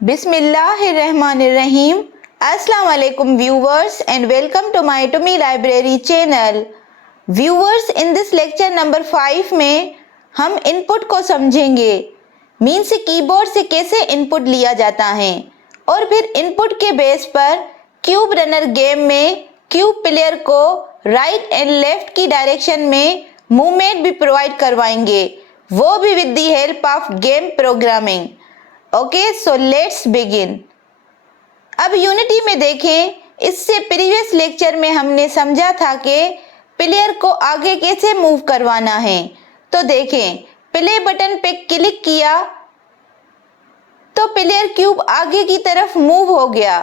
Bismillahirrahmanirrahim. Assalamu alaikum viewers and welcome to my Tumi Library channel. Viewers, in this lecture number 5 में हम input को समझेंगे। Means keyboard से कैसे input लिया जाता है और फिर इनपुट के बेस पर क्यूब रनर गेम में क्यूब प्लेयर को राइट एंड लेफ्ट की डायरेक्शन में मूवमेंट भी प्रोवाइड करवाएंगे, वो भी with the help of game programming. Okay, so let's begin. अब यूनिटी में देखें, इससे प्रीवियस लेक्चर में हमने समझा था कि प्लेयर को आगे कैसे मूव करवाना है। तो देखें, प्ले बटन पे क्लिक किया तो प्लेयर क्यूब आगे की तरफ मूव हो गया।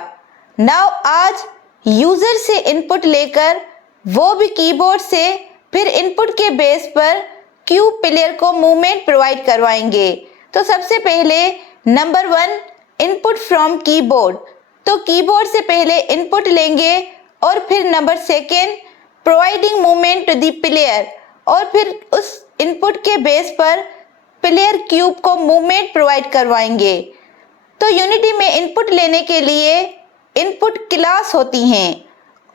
नाउ आज यूजर से इनपुट लेकर वो भी कीबोर्ड से फिर इनपुट के बेस पर क्यूब प्लेयर को मूवमेंट प्रोवाइड करवाएंगे। तो सबसे पहले नंबर 1, इनपुट फ्रॉम कीबोर्ड। तो कीबोर्ड से पहले इनपुट लेंगे और फिर number 2, providing movement to the player, और फिर उस इनपुट के बेस पर प्लेयर क्यूब को मूवमेंट प्रोवाइड करवाएंगे। तो यूनिटी में इनपुट लेने के लिए इनपुट क्लास होती हैं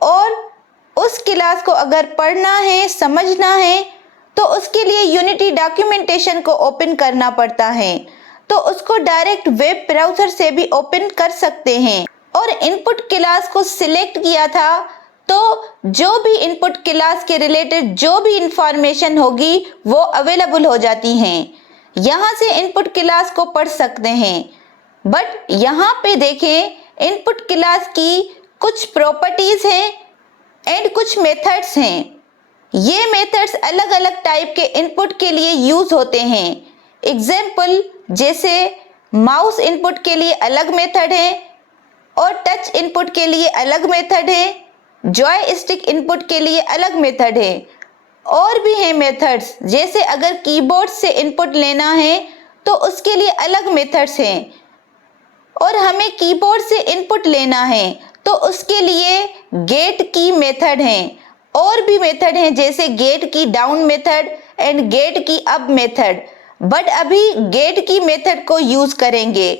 और उस क्लास को अगर पढ़ना है, समझना है, तो उसके लिए यूनिटी डॉक्यूमेंटेशन को ओपन करना पड़ता है। तो उसको डायरेक्ट वेब ब्राउज़र से भी ओपन कर सकते हैं। और इनपुट क्लास को सिलेक्ट किया था तो जो भी इनपुट क्लास के रिलेटेड जो भी इंफॉर्मेशन होगी वो अवेलेबल हो जाती हैं। यहाँ से इनपुट क्लास को पढ़ सकते हैं। बट यहाँ पे देखें, इनपुट क्लास की कुछ प्रॉपर्टीज हैं एंड कुछ मेथड्स हैं। ये मेथड्स अलग अलग टाइप के इनपुट के लिए यूज होते हैं। एग्जाम्पल जैसे माउस इनपुट के लिए अलग मेथड है और टच इनपुट के लिए अलग मेथड है, जॉय स्टिक इनपुट के लिए अलग मेथड है। और भी हैं मेथड्स, जैसे अगर कीबोर्ड से इनपुट लेना है तो उसके लिए अलग मेथड्स हैं, और हमें कीबोर्ड से इनपुट लेना है तो उसके लिए गेट की मेथड है। और भी मेथड हैं जैसे गेट की डाउन मेथड एंड गेट की अप मेथड, बट अभी गेट की मेथड को यूज करेंगे।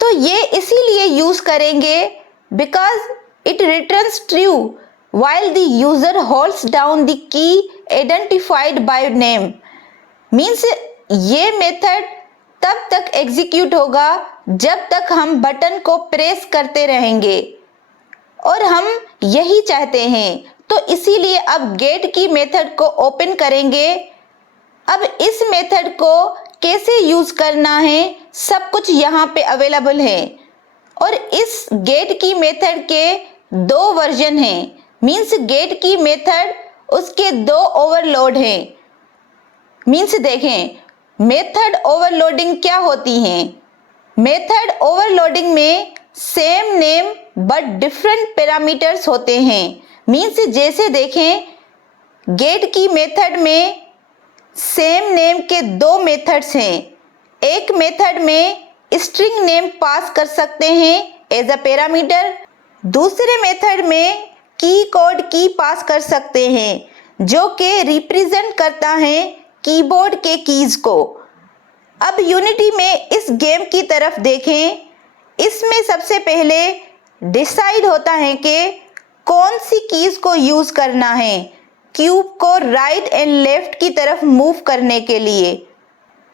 तो ये इसीलिए यूज करेंगे because it returns true while the user holds down the key identified by name। Means ये मेथड तब तक एग्जीक्यूट होगा जब तक हम बटन को प्रेस करते रहेंगे, और हम यही चाहते हैं। तो इसीलिए अब गेट की मेथड को ओपन करेंगे। अब इस मेथड को कैसे यूज करना है सब कुछ यहाँ पे अवेलेबल है। और इस गेट की मेथड के 2 वर्जन हैं। मीन्स गेट की मेथड उसके 2 ओवरलोड हैं। मीन्स देखें, मेथड ओवरलोडिंग क्या होती है। मेथड ओवरलोडिंग में same name but different parameters होते हैं। मीन्स जैसे देखें, गेट की मेथड में सेम नेम के 2 मेथड्स हैं। एक मेथड में स्ट्रिंग नेम पास कर सकते हैं एज अ पैरामीटर, दूसरे मेथड में की कोड की पास कर सकते हैं जो कि रिप्रेजेंट करता है कीबोर्ड के कीज को। अब यूनिटी में इस गेम की तरफ देखें, इसमें सबसे पहले डिसाइड होता है कि कौन सी कीज को यूज करना है क्यूब को राइट एंड लेफ्ट की तरफ मूव करने के लिए।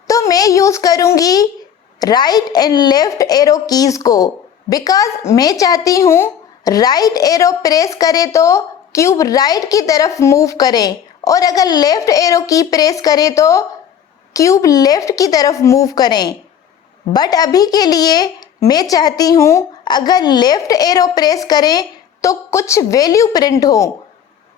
तो मैं यूज करूंगी right and left arrow keys को, बिकॉज मैं चाहती हूँ राइट एरो प्रेस करें तो क्यूब राइट की तरफ मूव करें, और अगर लेफ्ट एरो की प्रेस करें तो क्यूब लेफ्ट की तरफ मूव करें। बट अभी के लिए मैं चाहती हूँ अगर लेफ्ट एरो प्रेस करें तो कुछ वैल्यू प्रिंट हो,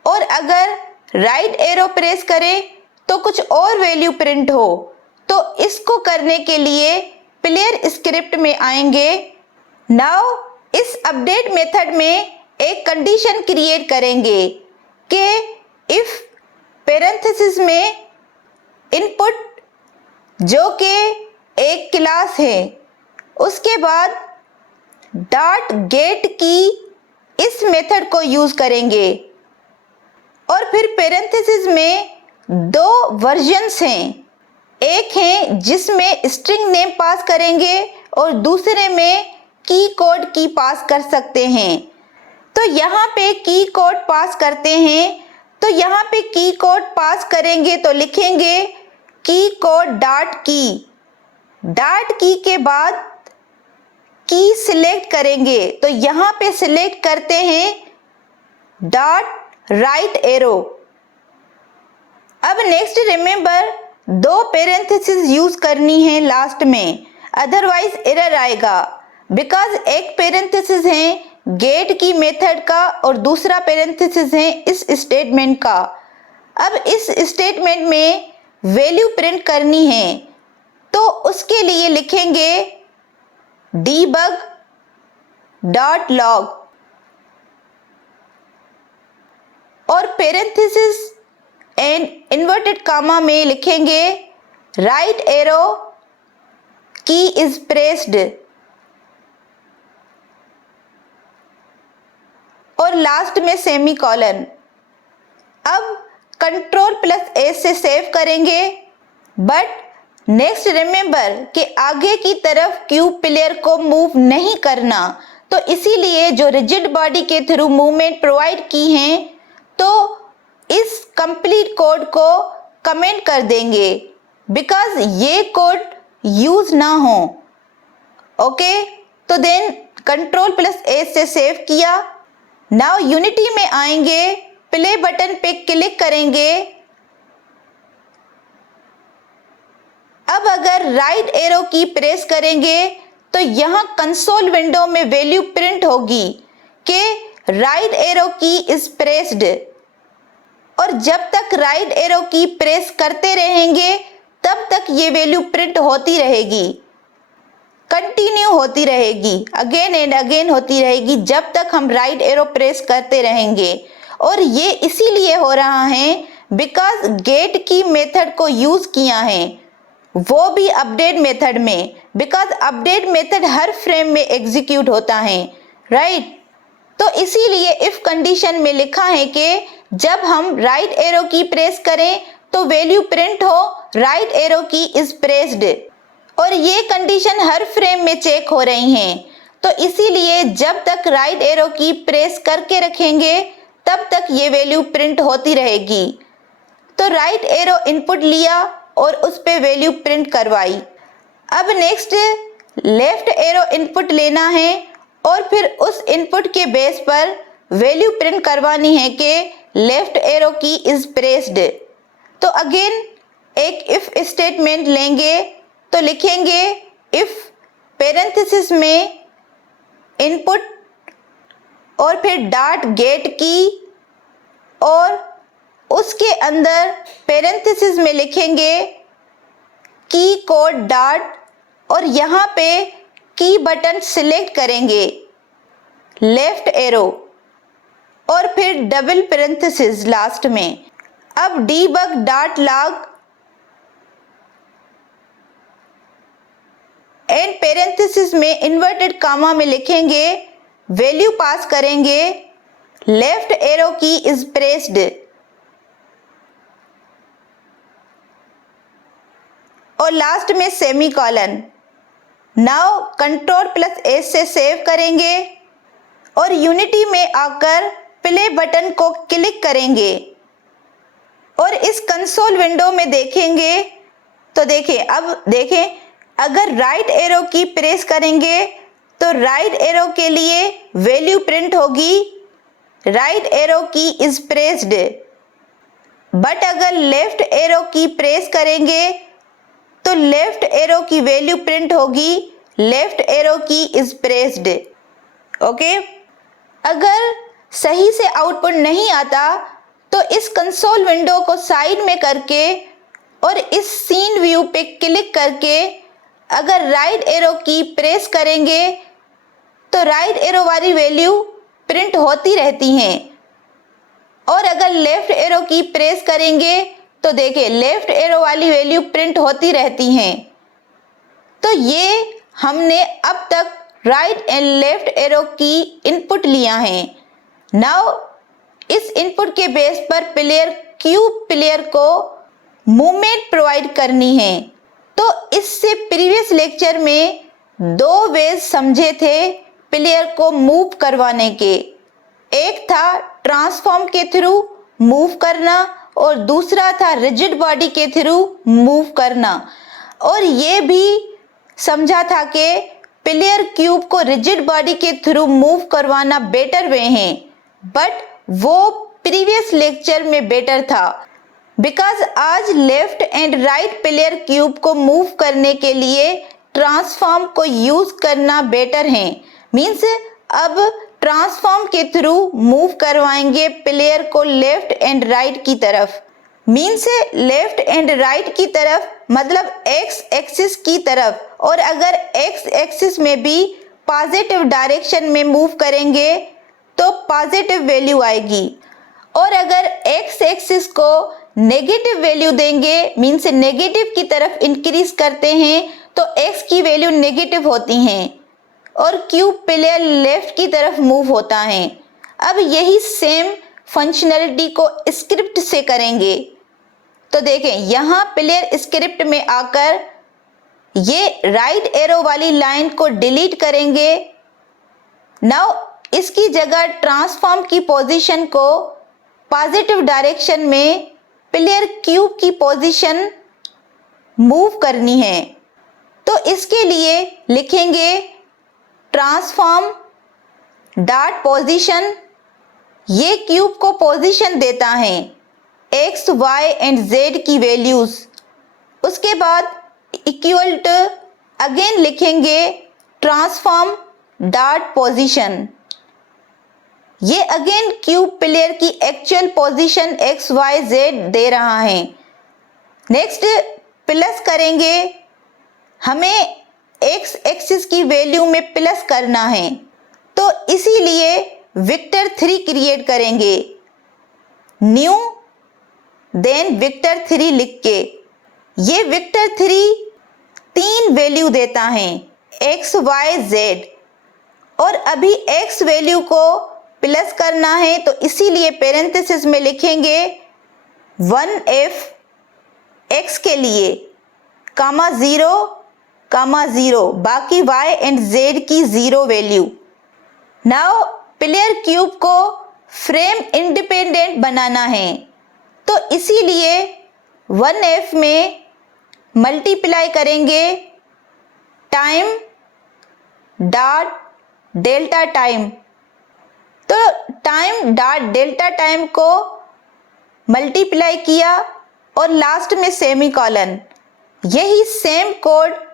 और अगर राइट एरो प्रेस करें तो कुछ और वैल्यू प्रिंट हो। तो इसको करने के लिए प्लेयर स्क्रिप्ट में आएंगे। नाउ इस अपडेट मेथड में एक कंडीशन क्रिएट करेंगे कि इफ पैरेंथेसिस में इनपुट जो कि एक क्लास है, उसके बाद डॉट गेट की इस मेथड को यूज करेंगे, और फिर पैरेंथेसिस में 2 वर्जन्स हैं। एक है जिसमें स्ट्रिंग नेम पास करेंगे और दूसरे में की कोड की पास कर सकते हैं। तो यहाँ पे की कोड पास करते हैं, तो यहाँ पे की कोड पास करेंगे तो लिखेंगे की कोड डॉट की के बाद की सिलेक्ट करेंगे, तो यहाँ पे सिलेक्ट करते हैं डॉट राइट एरो। अब नेक्स्ट रिमेंबर 2 पैरेंथेसिस यूज करनी है लास्ट में, अदरवाइज एरर आएगा। बिकॉज एक पैरेंथेसिस है गेट की मेथड का और दूसरा पैरेंथेसिस है इस स्टेटमेंट का। अब इस स्टेटमेंट में वैल्यू प्रिंट करनी है, तो उसके लिए लिखेंगे debug डॉट लॉग और पैरेंथेसिस एंड इन्वर्टेड कामा में लिखेंगे राइट एरो की इज प्रेस्ड और लास्ट में सेमीकोलन। अब Ctrl+S से सेव करेंगे, बट नेक्स्ट रिमेंबर कि आगे की तरफ क्यूब प्लेयर को मूव नहीं करना, तो इसीलिए जो रिजिड बॉडी के थ्रू मूवमेंट प्रोवाइड की हैं, तो इस कंप्लीट कोड को कमेंट कर देंगे बिकॉज ये कोड यूज ना हो। ओके, तो देन Ctrl+S से सेव किया। नाउ यूनिटी में आएंगे, प्ले बटन पे क्लिक करेंगे। अब अगर राइट एरो की प्रेस करेंगे तो यहाँ कंसोल विंडो में वैल्यू प्रिंट होगी कि राइट एरो की इज प्रेस्ड, और जब तक राइट एरो की प्रेस करते रहेंगे तब तक ये वैल्यू प्रिंट होती रहेगी, कंटिन्यू होती रहेगी, अगेन एंड अगेन होती रहेगी जब तक हम राइट एरो प्रेस करते रहेंगे। और ये इसीलिए हो रहा है बिकॉज गेट की मेथड को यूज किया है, वो भी अपडेट मेथड में, because update method her frame में एग्जीक्यूट होता है, राइट। तो इसीलिए इफ कंडीशन में लिखा है कि जब हम राइट एरो की प्रेस करें तो वैल्यू प्रिंट हो राइट एरो की इज प्रेस्ड, और ये कंडीशन हर फ्रेम में चेक हो रही हैं। तो इसीलिए जब तक राइट एरो की प्रेस करके रखेंगे तब तक ये वैल्यू प्रिंट होती रहेगी। तो राइट एरो इनपुट लिया और उस पे वैल्यू प्रिंट करवाई। अब नेक्स्ट लेफ्ट एरो इनपुट लेना है और फिर उस इनपुट के बेस पर वैल्यू प्रिंट करवानी है कि लेफ्ट एरो की इज प्रेस्ड। तो अगेन एक इफ स्टेटमेंट लेंगे, तो लिखेंगे इफ पैरेंथेसिस में इनपुट और फिर डॉट गेट की, और उसके अंदर पैरेंथेसिस में लिखेंगे की कोड डॉट, और यहाँ पे की बटन सिलेक्ट करेंगे लेफ्ट एरो और फिर डबल पैरेंथेसिस लास्ट में। अब debug dot log and parenthesis में इन्वर्टेड कामा में लिखेंगे वैल्यू पास करेंगे लेफ्ट एरो की इज प्रेस्ड, और लास्ट में सेमीकोलन। नाउ Ctrl+S से सेव करेंगे और यूनिटी में आकर प्ले बटन को क्लिक करेंगे और इस कंसोल विंडो में देखेंगे। तो देखें, अब देखें अगर राइट एरो की प्रेस करेंगे तो राइट एरो के लिए वैल्यू प्रिंट होगी राइट एरो की इज प्रेस्ड, बट अगर लेफ्ट एरो की प्रेस करेंगे तो लेफ्ट एरो की वैल्यू प्रिंट होगी लेफ्ट एरो की इज प्रेस्ड। ओके, अगर सही से आउटपुट नहीं आता तो इस कंसोल विंडो को साइड में करके और इस सीन व्यू पे क्लिक करके अगर राइट एरो की प्रेस करेंगे तो राइट एरो वाली वैल्यू प्रिंट होती रहती हैं, और अगर लेफ्ट एरो की प्रेस करेंगे तो देखिए लेफ्ट एरो वाली वैल्यू प्रिंट होती रहती हैं। तो ये हमने अब तक राइट एंड लेफ्ट एरो की इनपुट लिया है। नाउ इस इनपुट के बेस पर प्लेयर क्यूब प्लेयर को मूवमेंट प्रोवाइड करनी है। तो इससे प्रीवियस लेक्चर में दो वेज समझे थे प्लेयर को मूव करवाने के। एक था ट्रांसफॉर्म के थ्रू मूव करना और दूसरा था रिजिड बॉडी के थ्रू मूव करना। और ये भी समझा था कि प्लेयर क्यूब को रिजिड बॉडी के थ्रू मूव करवाना बेटर वे है, बट वो प्रीवियस लेक्चर में बेटर था बिकॉज आज left and right player cube को मूव करने के लिए ट्रांसफॉर्म को यूज करना बेटर है। मींस अब ट्रांसफॉर्म के थ्रू मूव करवाएंगे प्लेयर को लेफ्ट एंड राइट की तरफ। मींस लेफ्ट एंड राइट की तरफ मतलब एक्स एक्सिस की तरफ, और अगर एक्स एक्सिस में भी पॉजिटिव डायरेक्शन में मूव करेंगे तो पॉजिटिव वैल्यू आएगी, और अगर एक्स एक्सिस को नेगेटिव वैल्यू देंगे मींस नेगेटिव की तरफ इंक्रीज करते हैं तो एक्स की वैल्यू नेगेटिव होती हैं और क्यूब प्लेयर लेफ्ट की तरफ मूव होता है। अब यही सेम फंक्शनैलिटी को स्क्रिप्ट से करेंगे। तो देखें यहाँ प्लेयर स्क्रिप्ट में आकर ये राइट एरो वाली लाइन को डिलीट करेंगे। नाउ इसकी जगह ट्रांसफॉर्म की पोजीशन को पॉजिटिव डायरेक्शन में प्लेयर क्यूब की पोजीशन मूव करनी है। तो इसके लिए लिखेंगे ट्रांसफॉर्म डॉट पोजीशन, ये क्यूब को पोजीशन देता है एक्स वाई एंड जेड की वैल्यूज। उसके बाद इक्वल टू अगेन लिखेंगे ट्रांसफॉर्म डॉट पोजीशन, ये अगेन क्यूब प्लेयर की actual position X Y Z दे रहा है। नेक्स्ट प्लस करेंगे, हमें एक्स एक्सिस की वैल्यू में प्लस करना है तो इसीलिए वेक्टर 3 क्रिएट करेंगे, न्यू देन वेक्टर 3 लिख के। ये वेक्टर 3 तीन वैल्यू देता है एक्स वाई जेड, और अभी एक्स वैल्यू को प्लस करना है तो इसीलिए पेरेंथेसिस में लिखेंगे 1f x के लिए कामा 0, बाकी y एंड z की 0 वैल्यू। नाउ प्लेयर क्यूब को फ्रेम इंडिपेंडेंट बनाना है तो इसीलिए 1f में मल्टीप्लाई करेंगे टाइम डॉट डेल्टा टाइम। तो टाइम डॉट डेल्टा टाइम को मल्टीप्लाई किया और लास्ट में सेमीकोलन। यही सेम कोड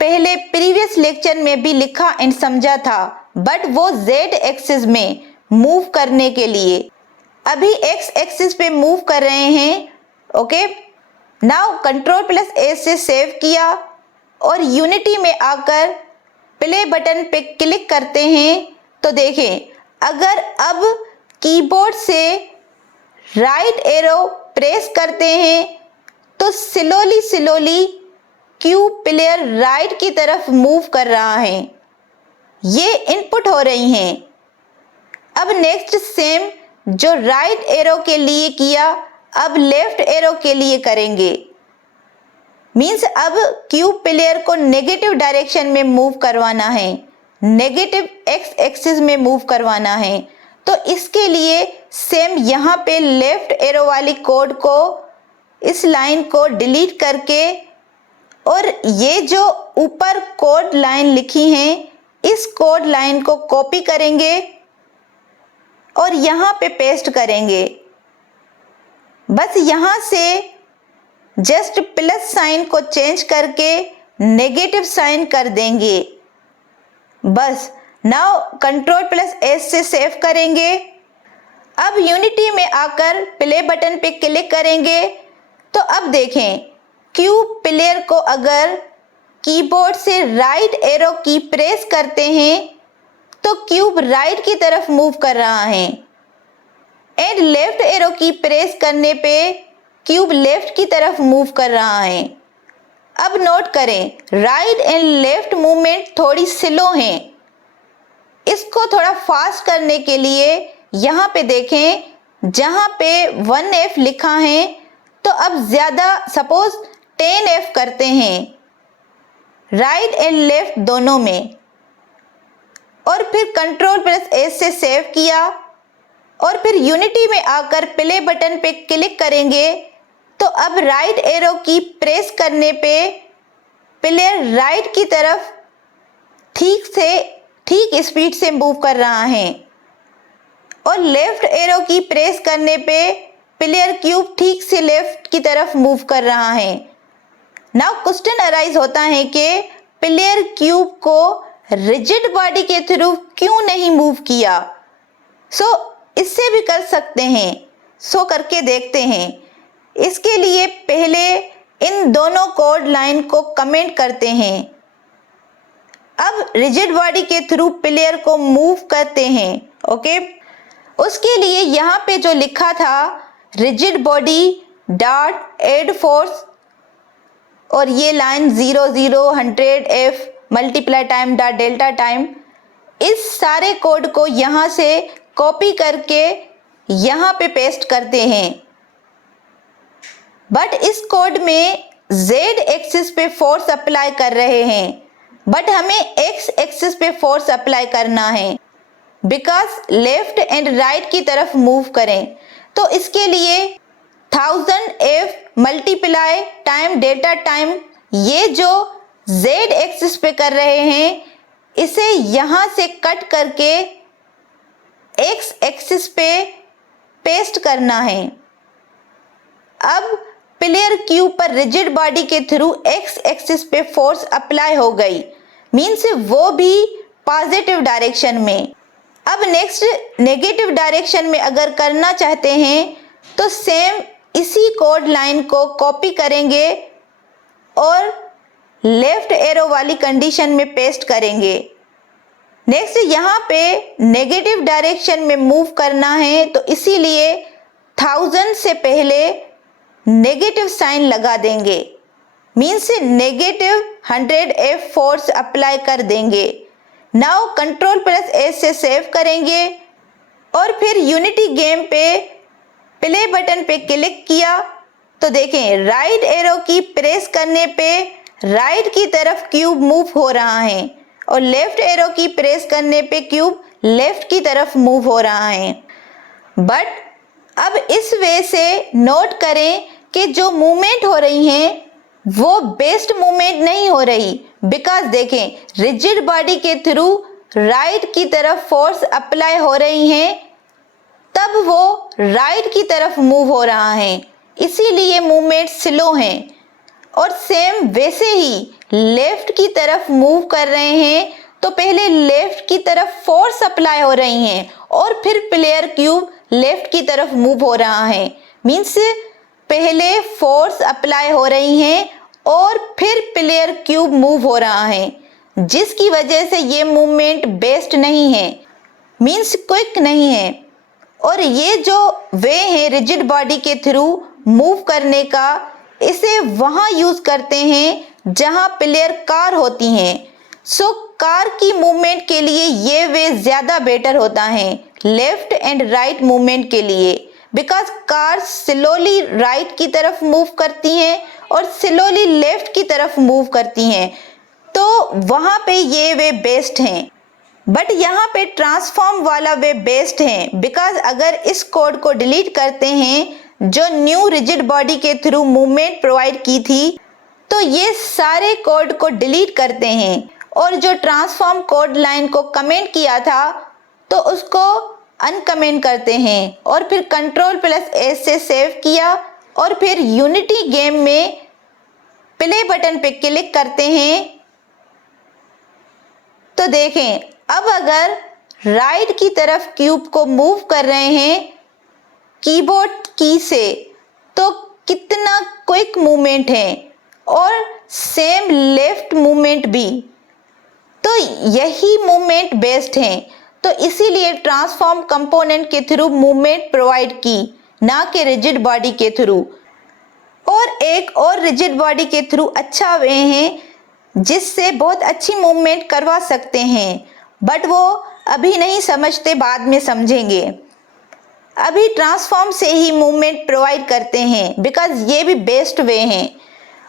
पहले प्रीवियस लेक्चर में भी लिखा एंड समझा था, बट वो जेड एक्सिस में मूव करने के लिए। अभी एक्स एक्सिस पे मूव कर रहे हैं। ओके, नाउ कंट्रोल प्लस ए से सेव किया और यूनिटी में आकर प्ले बटन पे क्लिक करते हैं तो देखें अगर अब कीबोर्ड से राइट एरो प्रेस करते हैं तो स्लोली क्यूब प्लेयर राइट की तरफ मूव कर रहा है। ये इनपुट हो रही हैं। अब नेक्स्ट सेम जो राइट एरो के लिए किया अब लेफ्ट एरो के लिए करेंगे। मींस अब क्यूब प्लेयर को नेगेटिव डायरेक्शन में मूव करवाना है, नेगेटिव एक्स एक्सिस में मूव करवाना है। तो इसके लिए सेम यहाँ पे लेफ्ट एरो वाली कोड को इस लाइन को डिलीट करके और ये जो ऊपर कोड लाइन लिखी है इस कोड लाइन को कॉपी करेंगे और यहाँ पे पेस्ट करेंगे। बस यहाँ से जस्ट प्लस साइन को चेंज करके नेगेटिव साइन कर देंगे। बस नाउ कंट्रोल प्लस एस से सेव करेंगे। अब यूनिटी में आकर प्ले बटन पे क्लिक करेंगे तो अब देखें क्यूब प्लेयर को अगर कीबोर्ड से राइट एरो की प्रेस करते हैं तो क्यूब राइट की तरफ मूव कर रहा है एंड लेफ्ट एरो की प्रेस करने पे क्यूब लेफ्ट की तरफ मूव कर रहा है। अब नोट करें राइट एंड लेफ्ट मूवमेंट थोड़ी स्लो है। इसको थोड़ा फास्ट करने के लिए यहाँ पे देखें जहाँ पे 1f लिखा है तो अब ज्यादा सपोज 10f करते हैं राइट एंड लेफ्ट दोनों में, और फिर Ctrl+S से सेव किया और फिर यूनिटी में आकर प्ले बटन पे क्लिक करेंगे तो अब राइट एरो की प्रेस करने पे प्लेयर राइट की तरफ ठीक स्पीड से मूव कर रहा है और लेफ्ट एरो की प्रेस करने पे प्लेयर क्यूब ठीक से लेफ्ट की तरफ मूव कर रहा है। नाउ क्वेश्चन अराइज होता है कि प्लेयर क्यूब को रिजिड बॉडी के थ्रू क्यों नहीं मूव किया। इससे भी कर सकते हैं, करके देखते हैं। इसके लिए पहले इन दोनों कोड लाइन को कमेंट करते हैं। अब रिजिड बॉडी के थ्रू प्लेयर को मूव करते हैं। ओके, उसके लिए यहाँ पे जो लिखा था rigid body dot add force और ये line 0 0 100 F multiply time dot delta time, इस सारे कोड को यहाँ से कॉपी करके यहाँ पे पेस्ट करते हैं। बट इस कोड में Z एक्सिस पे फोर्स अप्लाई कर रहे हैं, बट हमें X एक्सिस पे फोर्स अप्लाई करना है बिकॉज लेफ्ट एंड राइट की तरफ मूव करें। तो इसके लिए 1000 F multiply time delta time, ये जो Z एक्सिस पे कर रहे हैं इसे यहाँ से कट करके X एक्सिस पे पेस्ट करना है। अब प्लेयर क्यूब पर रिजिड बॉडी के थ्रू X एक्सिस पे फोर्स अप्लाई हो गई, मीन्स वो भी पॉजिटिव डायरेक्शन में। अब नेक्स्ट नेगेटिव डायरेक्शन में अगर करना चाहते हैं तो सेम इसी कोड लाइन को कॉपी करेंगे और लेफ्ट एरो वाली कंडीशन में पेस्ट करेंगे। नेक्स्ट यहाँ पे नेगेटिव डायरेक्शन में मूव करना है तो इसीलिए 1000 से पहले नेगेटिव साइन लगा देंगे, means negative 100 F force apply कर देंगे। नाउ Ctrl+S से सेव करेंगे और फिर यूनिटी गेम पे प्ले बटन पे क्लिक किया तो देखें राइट एरो की प्रेस करने पे राइट की तरफ क्यूब मूव हो रहा है और लेफ्ट एरो की प्रेस करने पे क्यूब लेफ्ट की तरफ मूव हो रहा है। बट अब इस वे से नोट करें कि जो मूवमेंट हो रही है वो बेस्ट मूवमेंट नहीं हो रही, बिकॉज देखें रिजिड बॉडी के थ्रू राइट की तरफ फोर्स अप्लाई हो रही है तब वो राइट की तरफ मूव हो रहा है, इसीलिए मूवमेंट स्लो है। और सेम वैसे ही लेफ्ट की तरफ मूव कर रहे हैं तो पहले लेफ्ट की तरफ फोर्स अप्लाई हो रही हैं और फिर प्लेयर क्यूब लेफ्ट की तरफ मूव हो रहा है, मीन्स पहले फोर्स अप्लाई हो रही हैं और फिर प्लेयर क्यूब मूव हो रहा है, जिसकी वजह से ये मूवमेंट बेस्ट नहीं है, मीन्स क्विक नहीं है। और ये जो वे है रिजिड बॉडी के थ्रू मूव करने का, इसे वहाँ यूज करते हैं जहाँ प्लेयर कार होती हैं। कार की मूवमेंट के लिए ये वे ज़्यादा बेटर होता है लेफ्ट एंड राइट मूवमेंट के लिए, बिकॉज कार स्लोली राइट की तरफ मूव करती हैं और स्लोली लेफ्ट की तरफ मूव करती हैं, तो वहाँ पे ये वे बेस्ट हैं। बट यहाँ पे ट्रांसफॉर्म वाला वे बेस्ट है, बिकॉज अगर इस कोड को डिलीट करते हैं जो न्यू रिजिड बॉडी के थ्रू मूवमेंट प्रोवाइड की थी, तो ये सारे कोड को डिलीट करते हैं और जो ट्रांसफॉर्म कोड लाइन को कमेंट किया था तो उसको अनकमेंट करते हैं और फिर Ctrl+S से सेव किया और फिर यूनिटी गेम में प्ले बटन पे क्लिक करते हैं। तो देखें अब अगर राइट की तरफ क्यूब को मूव कर रहे हैं कीबोर्ड की से तो कितना क्विक मूवमेंट है और सेम लेफ्ट मूवमेंट भी, तो यही मूवमेंट बेस्ट है। तो इसीलिए ट्रांसफॉर्म कंपोनेंट के थ्रू मूवमेंट प्रोवाइड की, ना कि रिजिड बॉडी के थ्रू। और एक और रिजिड बॉडी के थ्रू अच्छा वे है जिससे बहुत अच्छी मूवमेंट करवा सकते हैं, बट वो अभी नहीं समझते, बाद में समझेंगे। अभी ट्रांसफॉर्म से ही मूवमेंट प्रोवाइड करते हैं बिकॉज ये भी बेस्ट वे हैं।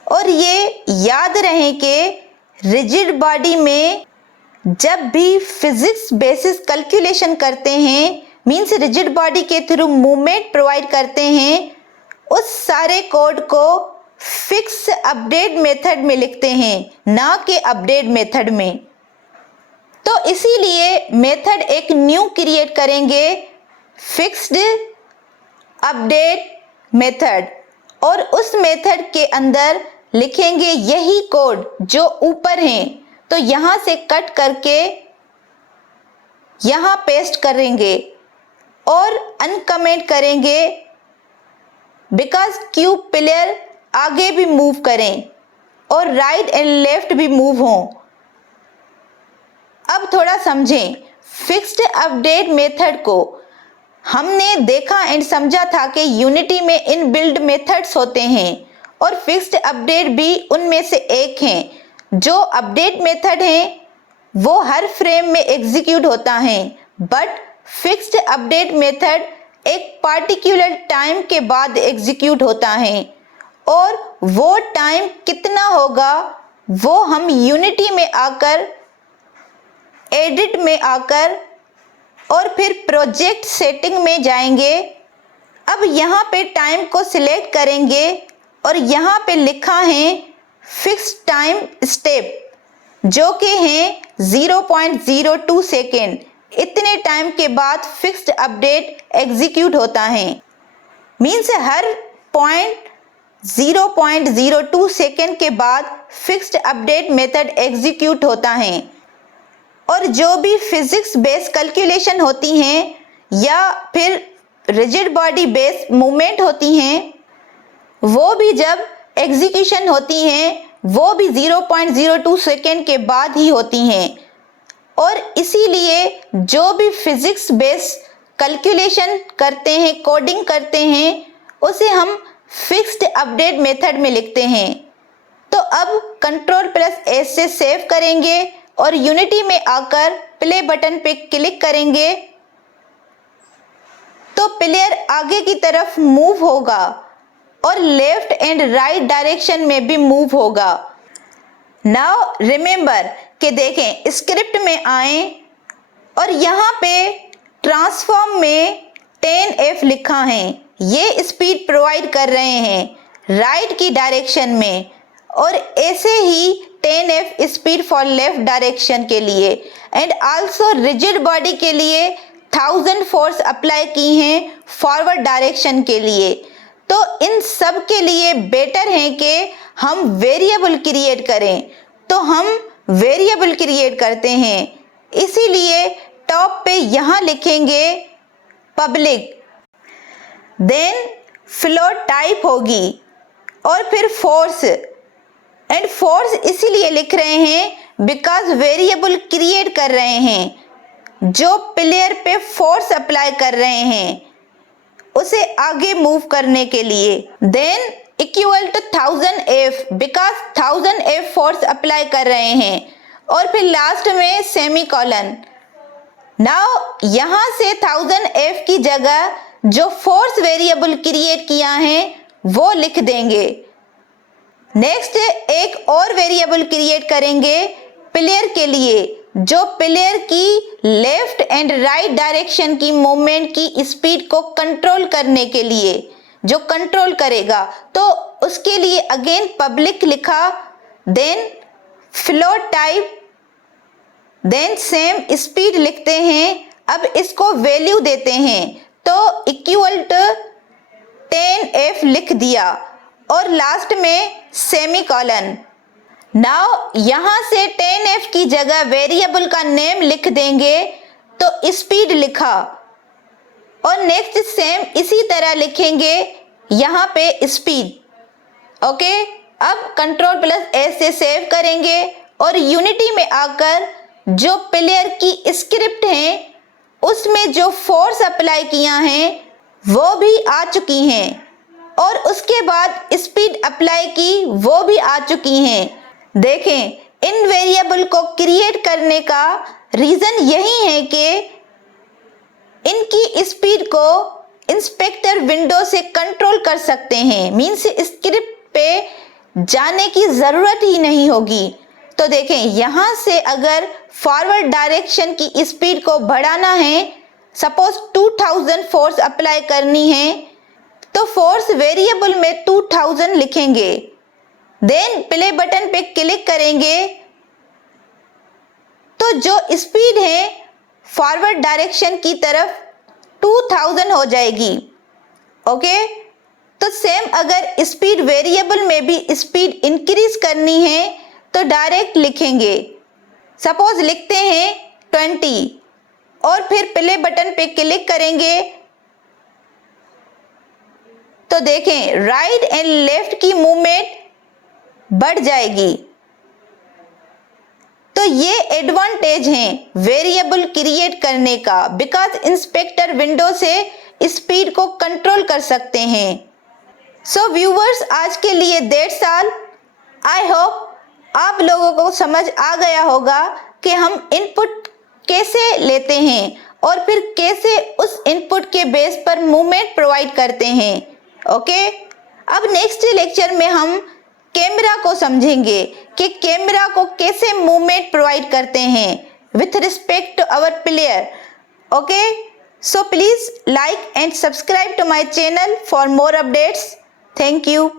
और ये याद रहे कि रिजिड बॉडी में जब भी फिजिक्स बेसिस कैलकुलेशन करते हैं, मीन्स रिजिड बॉडी के थ्रू मूवमेंट प्रोवाइड करते हैं, उस सारे कोड को फिक्स अपडेट मेथड में लिखते हैं, ना कि अपडेट मेथड में। तो इसीलिए मेथड एक न्यू क्रिएट करेंगे, फिक्स्ड अपडेट मेथड, और उस मेथड के अंदर लिखेंगे यही कोड जो ऊपर हैं। तो यहाँ से कट करके यहाँ पेस्ट करेंगे और अनकमेंट करेंगे, बिकॉज क्यूब प्लेयर आगे भी मूव करें और राइट एंड लेफ्ट भी मूव हों। अब थोड़ा समझें, फिक्स्ड अपडेट मेथड को हमने देखा एंड समझा था कि यूनिटी में इनबिल्ट मेथड्स होते हैं और फिक्स्ड अपडेट भी उनमें से एक हैं। जो अपडेट मेथड है वो हर फ्रेम में एग्जीक्यूट होता है, बट फिक्स्ड अपडेट मेथड एक पार्टिकुलर टाइम के बाद एग्जीक्यूट होता है, और वो टाइम कितना होगा वो हम यूनिटी में आकर, एडिट में आकर और फिर प्रोजेक्ट सेटिंग में जाएंगे। अब यहाँ पे टाइम को सिलेक्ट करेंगे और यहाँ पे लिखा है फिक्स टाइम स्टेप, जो कि हैं 0.02 सेकेंड। इतने टाइम के बाद फिक्स्ड अपडेट एग्जीक्यूट होता है, मीन्स हर 0.02 सेकेंड के बाद फिक्स्ड अपडेट मेथड एग्जीक्यूट होता है। और जो भी फिजिक्स बेस्ड कैलकुलेशन होती हैं या फिर रिजिड बॉडी बेस्ड मूवमेंट होती हैं, वो भी जब एग्जीक्यूशन होती हैं वो भी 0.02 सेकेंड के बाद ही होती हैं। और इसीलिए जो भी फिजिक्स बेस्ड कैलकुलेशन करते हैं, कोडिंग करते हैं, उसे हम फिक्स्ड अपडेट मेथड में लिखते हैं। तो अब Ctrl+S से सेव करेंगे और यूनिटी में आकर प्ले बटन पे क्लिक करेंगे तो प्लेयर आगे की तरफ मूव होगा और लेफ्ट एंड राइट डायरेक्शन में भी मूव होगा। नाउ रिमेंबर कि देखें, स्क्रिप्ट में आए और यहाँ पे ट्रांसफॉर्म में 10F लिखा है, ये स्पीड प्रोवाइड कर रहे हैं राइट की डायरेक्शन में, और ऐसे ही 10F speed for left direction के लिए, एंड आल्सो रिजिड बॉडी के लिए 1000 फोर्स अप्लाई की हैं फॉरवर्ड डायरेक्शन के लिए। तो इन सब के लिए बेटर है कि हम वेरिएबल क्रिएट करें, तो हम वेरिएबल क्रिएट करते हैं। इसीलिए टॉप पे यहाँ लिखेंगे पब्लिक, देन फ्लोट टाइप होगी और फिर फोर्स, एंड फोर्स इसीलिए लिख रहे हैं बिकॉज वेरिएबल क्रिएट कर रहे हैं जो प्लेयर पे फोर्स अप्लाई कर रहे हैं उसे आगे मूव करने के लिए। Then equal to 1000F, because 1000F force apply कर रहे हैं, और फिर लास्ट में सेमी कॉलन। नाउ यहाँ से 1000F की जगह जो फोर्स वेरिएबल क्रिएट किया है वो लिख देंगे। नेक्स्ट एक और वेरिएबल क्रिएट करेंगे प्लेयर के लिए, जो प्लेयर की लेफ्ट एंड राइट डायरेक्शन की मूवमेंट की स्पीड को कंट्रोल करने के लिए, जो कंट्रोल करेगा। तो उसके लिए अगेन पब्लिक लिखा, then float type, then same speed लिखते हैं। अब इसको वैल्यू देते हैं तो इक्वल टू 10F लिख दिया और लास्ट में सेमी कॉलन। नाउ यहाँ से 10F की जगह वेरिएबल का नेम लिख देंगे तो स्पीड लिखा, और नेक्स्ट सेम इसी तरह लिखेंगे यहाँ पे स्पीड। ओके, अब Ctrl+S से सेव करेंगे और यूनिटी में आकर जो प्लेयर की स्क्रिप्ट है उसमें जो फोर्स अप्लाई किया है वो भी आ चुकी हैं, और उसके बाद स्पीड अप्लाई की वो भी आ चुकी हैं। देखें, इन वेरिएबल को क्रिएट करने का रीजन यही है कि इनकी स्पीड को इंस्पेक्टर विंडो से कंट्रोल कर सकते हैं, मीन्स स्क्रिप्ट पे जाने की जरूरत ही नहीं होगी। तो देखें यहाँ से अगर फॉरवर्ड डायरेक्शन की स्पीड को बढ़ाना है, सपोज 2000 फोर्स अप्लाई करनी है, तो फोर्स वेरिएबल में 2000 लिखेंगे, देन प्ले बटन पे क्लिक करेंगे तो जो स्पीड है फॉरवर्ड डायरेक्शन की तरफ 2000 हो जाएगी। ओके, तो सेम अगर स्पीड वेरिएबल में भी स्पीड इंक्रीज करनी है तो डायरेक्ट लिखेंगे, सपोज लिखते हैं 20 और फिर प्ले बटन पे क्लिक करेंगे तो देखें राइट एंड लेफ्ट की मूवमेंट बढ़ जाएगी। तो ये एडवांटेज है वेरिएबल क्रिएट करने का, बिकॉज इंस्पेक्टर विंडो से स्पीड को कंट्रोल कर सकते हैं। सो व्यूवर्स, आज के लिए दैट्स ऑल। आई होप आप लोगों को समझ आ गया होगा कि हम इनपुट कैसे लेते हैं और फिर कैसे उस इनपुट के बेस पर मूवमेंट प्रोवाइड करते हैं। ओके, अब नेक्स्ट लेक्चर में हम कैमरा को समझेंगे कि कैमरा को कैसे मूवमेंट प्रोवाइड करते हैं with respect to our player. Okay, so please like and subscribe to my channel for more updates. Thank you.